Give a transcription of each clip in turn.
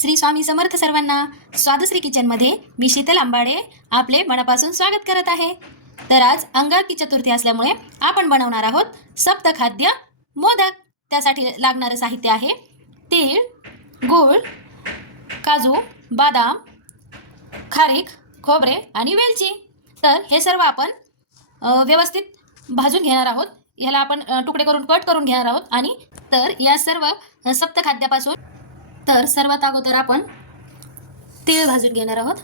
श्री स्वामी समर्थ सर्वांना. स्वादश्री किचनमध्ये मी शीतल आंबाडे आपले मनापासून स्वागत करत आहे. तर आज अंगारकी चतुर्थी असल्यामुळे आपण बनवणार आहोत सप्तखाद्य मोदक. त्यासाठी लागणारे साहित्य आहे तीळ, गूळ, काजू, बदाम, खारीक, खोबरे आणि वेलची. तर हे सर्व आपण व्यवस्थित भाजून घेणार आहोत. ह्याला आपण तुकडे करून कट करून घेणार आहोत. आणि तर या सर्व सप्तखाद्यापासून तर सर्वात अगोदर आपण तीळ भाजून घेणार आहोत.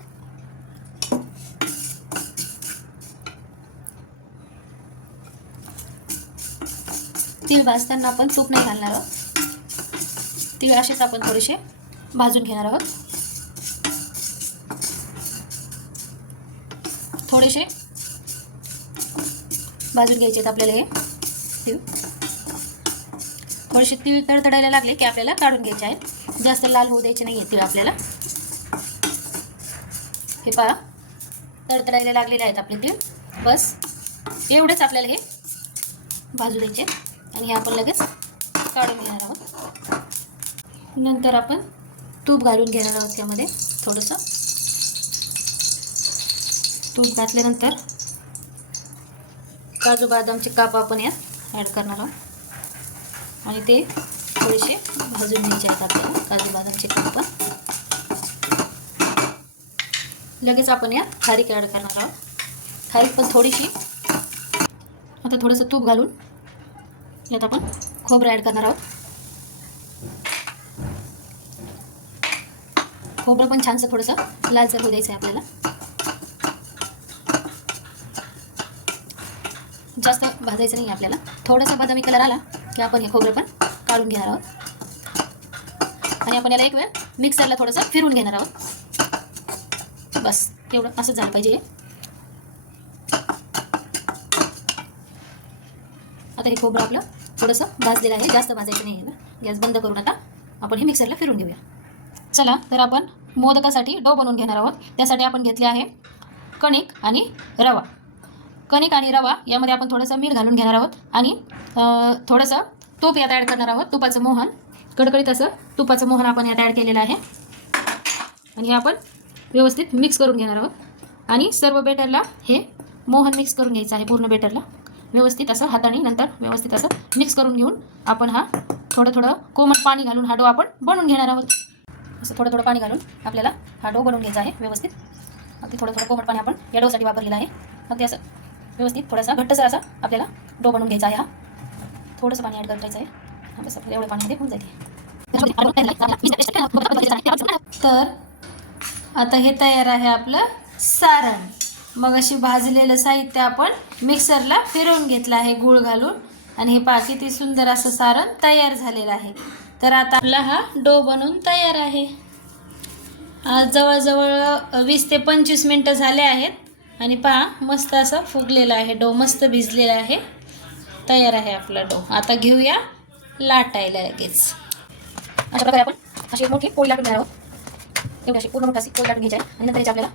तीळ भाजताना आपण तूप नाही घालणार आहोत. तीळ असेच आपण थोडेसे भाजून घेणार आहोत. थोडेसे भाजून घ्यायचे आहेत आपल्याला. हे तीळ थोडेसे तीळ तडतडायला लागले की आपल्याला काढून घ्यायचे आहेत. जास्त लाल होऊ द्यायचे नाही तीळ आपल्याला. हे पहा तडतडायला लागलेले आहेत आपले तीळ. बस एवढेच आपल्याला हे भाजू द्यायचे आणि हे आपण लगेच काढून घेणार आहोत. नंतर आपण तूप घालून घेणार आहोत. त्यामध्ये थोडंसं तूप घातल्यानंतर काजू बदामचे काप आपण यात ॲड करणार आहोत आणि ते थोडेसे भाजून घ्यायचे आहेत आपल्याला. काजू बदामचे काप लगेच आपण यात खारीक ॲड करणार आहोत. खारीक पण थोडीशी. आता थोडंसं तूप घालून यात आपण खोबरं ॲड करणार आहोत. खोबरं पण छानसं थोडंसं लालसर होऊ द्यायचं आहे आपल्याला. जास्त भाजायचं नाही आपल्याला. थोडासा बदामी कलर आला की आपण हे खोबरं पण काढून घेणार आहोत आणि आपण याला एक वेळ मिक्सरला थोडंसं फिरून घेणार आहोत. बस तेवढं असं झालं पाहिजे. आता हे खोबरं आपलं थोडंसं भाजलेलं आहे. जास्त भाजायचं नाही आहे ना. गॅस बंद करून आता आपण हे मिक्सरला फिरून घेऊया. चला तर आपण मोदकासाठी डो बनवून घेणार आहोत. त्यासाठी आपण घेतले आहे कणिक आणि रवा. कणिक आणि रवा यामध्ये आपण थोडंसं मीठ घालून घेणार आहोत आणि थोडंसं तूप यात ॲड करणार आहोत. तुपाचं मोहन कडकडीत असं तुपाचं मोहन आपण यात ॲड केलेलं आहे आणि हे आपण व्यवस्थित मिक्स करून घेणार आहोत. आणि सर्व बेटरला हे मोहन मिक्स करून घ्यायचं आहे. पूर्ण बेटरला व्यवस्थित असं हाताने नंतर व्यवस्थित असं मिक्स करून घेऊन आपण हा थोडं कोमट पाणी घालून हा डो आपण बनवून घेणार आहोत. असं थोडं पाणी घालून आपल्याला हा डो बनवून घ्यायचा आहे व्यवस्थित. अगदी थोडं कोमट पाणी आपण या डोसाठी वापरलेलं आहे. अगदी असं व्यवस्थित थोडासा घट्टसर असा आपल्याला डो बनवून घ्यायचा आहे. हा थोडंसं पाणी ॲड करायचं आहे. बस आपल्याला एवढ्या पाण्यामध्ये होऊन जाते. तर आता हे तयार आहे आपलं सारण. मग अशी भाजलेलं साहित्य आपण मिक्सरला फिरवून घेतलं आहे गूळ घालून आणि हे पहा किती सुंदर असं सारण तयार झालेलं आहे. तर आता आपला हा डो बनवून तयार आहे. जवळजवळ 20 ते 25 मिनटं झाले आहेत आणि पहा मस्त असं फुगलेला आहे डो. मस्त भिजलेला आहे. तयार आहे आपला डो. आता घेऊया लाटायला लगेच. अशा प्रकारे आपण अशी मोठी पोळी लाटून घेणार आहोत. एवढी अशी पूर्ण मोठी अशी पोळी लाटून घ्यायची आहे आणि नंतर याची आपल्याला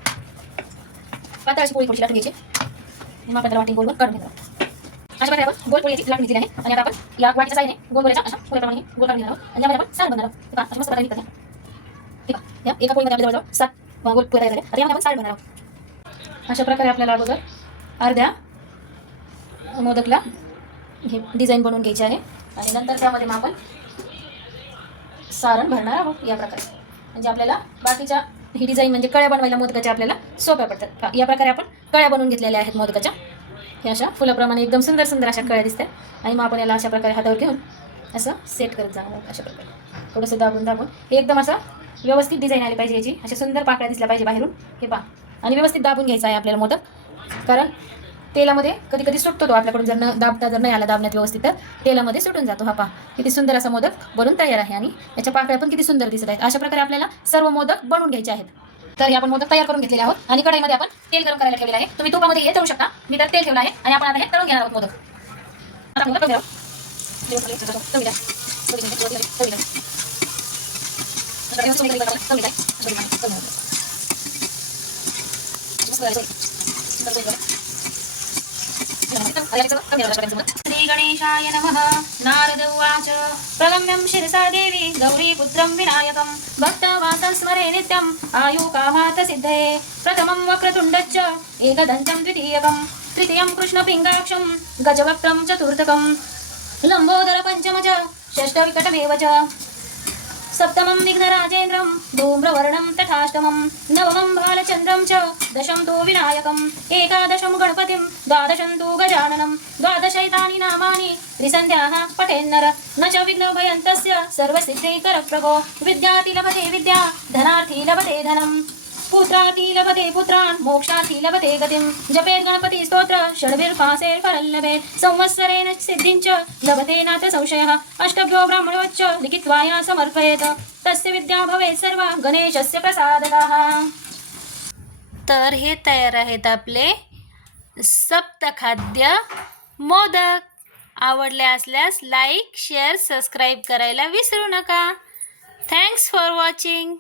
पातळ अशी पोळी थोडीशी लाटून घ्यायची आणि मग आपण त्याला वाटी गोल काढून घेणार आहोत. अशा प्रकारे आपण गोल पोळी लाटून घेतली आहे आणि आता आपण या वाटीच्या साईने गोल गोल्याच्या अशा पोळ्याप्रमाणे गोल काढून घेणार आहोत आणि यामध्ये आपण सारण बनवणार आहोत. अशा मस्त प्रकारे निघतात. ठीक आहे. या एका पोळीमध्ये आपल्या जवळजवळ 7 गोल पोळ्या तयार झाल्या. आता यामध्ये आपण सारण बनवणार आहोत. अशा प्रकारे आपल्याला अगोदर अर्ध्या मोदकला हे डिझाईन बनवून घ्यायची आहे आणि नंतर त्यामध्ये मग आपण सारण भरणार आहोत या प्रकारे. म्हणजे आपल्याला बाकीच्या ही डिझाईन म्हणजे कळ्या बनवायला मोदकाच्या आपल्याला सोप्या पडतात. या प्रकारे आपण कळ्या बनवून घेतलेल्या आहेत मोदकाच्या. हे अशा फुलाप्रमाणे एकदम सुंदर सुंदर अशा कळ्या दिसतात आणि मग आपण याला अशा प्रकारे हातावर घेऊन असं सेट करत जाणार आहोत. अशा प्रकारे थोडंसं दाबून हे एकदम असं व्यवस्थित डिझाईन आली पाहिजे याची. अशा सुंदर पाकळ्या दिसल्या पाहिजे बाहेरून. हे पहा आणि व्यवस्थित दाबून घ्यायचं आहे आपल्याला मोदक. कारण तेलामध्ये कधी कधी सुटतो तो आपल्याकडून. जर जर नाही आला दाबण्यात व्यवस्थित तर तेलामध्ये सुटून जातो. हा पहा किती सुंदर असा मोदक बनून तयार आहे आणि याच्या पाकळ्या पण किती सुंदर दिसत आहेत. अशा प्रकारे आपल्याला सर्व मोदक बनवून घ्यायचे आहेत. तर हे आपण मोदक तयार करून घेतलेले आहोत आणि कढईमध्ये आपण तेल गरम करायला ठेवलेलं आहे. तुम्ही तुपामध्ये हे तळू शकता. मी तर तेल ठेवलं आहे आणि आपण आता हे तळून घेणार आहोत मोदक. आता मोदक तळून श्री गणेशाय नमः. नारद उवाच प्रलम्ब्यं शिरसा देवी गौरीपुत्रं विनायकं भक्तवासं स्मरे नित्यम् आयुकामार्थ सिद्धये. प्रथमं वक्रतुण्डश्च एकदन्तं द्वितीयकं तृतीयं कृष्णपिङ्गाक्षं गजवक्त्रं चतुर्थकं लम्बोदर पञ्चम च षष्ठविकटमेव च सप्तमं विघ्नराजेन्द्रं धूम्रवर्णं तथाष्टमं नवमं बालचन्द्रं च दशं तु विनायकम् एकादशं गणपतिं द्वादशं तु गजाननं द्वादशैतानि नामानि त्रिसन्ध्याः पठेन्नर न च विघ्नभयन्तस्य सर्वसिद्धैकरप्रभो. विद्यार्थी लभते विद्या धनार्थी लभते धनं पुत्रार्थी लभते पुत्रान् मोक्षार्थी लभते गतिं. जपेत् गणपति स्तोत्र षड्भिर्पाशे फलं लभेत् संवत्सरेण सिद्धिं च लभते नात्र संशयः. अष्टभ्यो ब्राह्मणोच्च लिखित्वा समर्पयेत् तस्य विद्या भवेत् सर्वा गणेशस्य प्रसादतः. तर हे तयार आहेत आपले सप्तखाद्य मोदक. आवडले असल्यास लाईक शेअर सबस्क्राईब करायला विसरू नका. Thanks for watching.